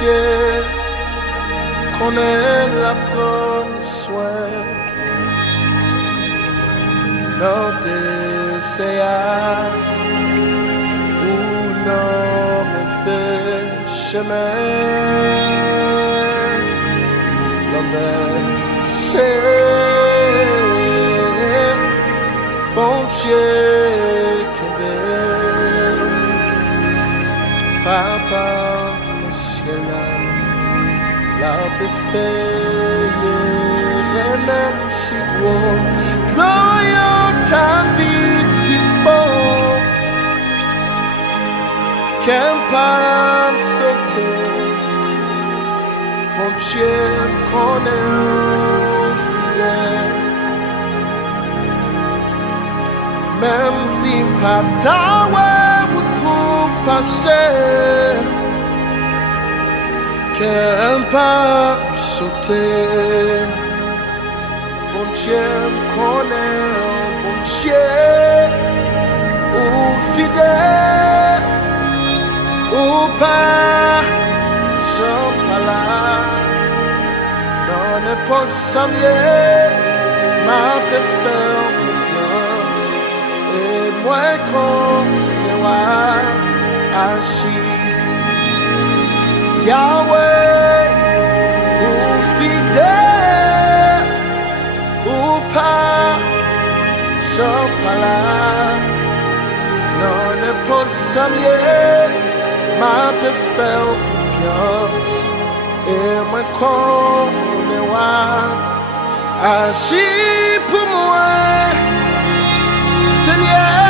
Dieu, qu'on est la prendre soin. Dans tes séas, où l'on me fait chemin. Bon Dieu, que belle, Papa, le ciel, la beffeuille, et même si gros, gloire ta vie plus fort, qu'un pas sauter, bon Dieu, qu'on est fidèle. Même si pas ta ou tout passer, qu'un pas sauter. Bon Dieu me connaît, bon Dieu, ou fidèle, ou pas, j'en pas là. Dans n'importe sa mieux, m'a fait faire confiance. Et moi qu'on doit agir, Yahweh, ou fidèle, ou pas, j'en pas là. Non, n'importe ça mieux, m'a fait faire confiance. Et moi qu'on doit agir pour moi, Seigneur.